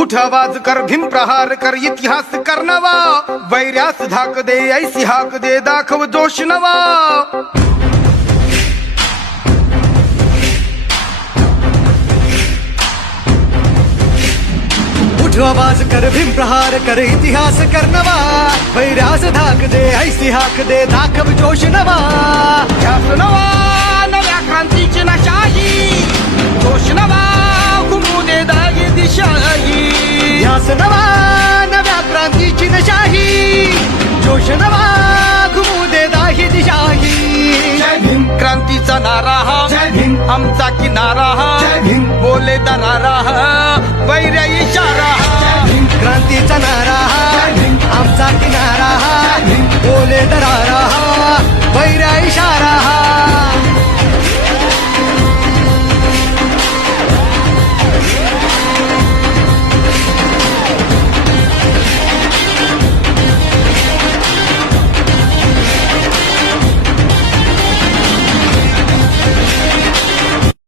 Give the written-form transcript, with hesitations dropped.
उठ आवाज कर भीम प्रहार कर इतिहास कर नवा वैर्यास धाक दे ऐसी हाक दे दाखव जोश नवा उठ आवाज कर भीम प्रहार कर इतिहास कर नवा वैर्यास धाक दे ऐसी हाक दे दाखव जोश नवा ध्यास नवा नव्या क्रांतीची नशाही जोश नवा घुमू दे दागी दिशाही ध्यास नवा नव्या क्रांतीची नशाही जोश नवा घुमू दे दाही दिशाही जय भीम क्रांतीचा नारा हा जय भीम आमचा किनारा हा जय भीम बोले दरारा हा वैर्य इशारा हा क्रांतीचा नारा जय भीम आमचा किनारा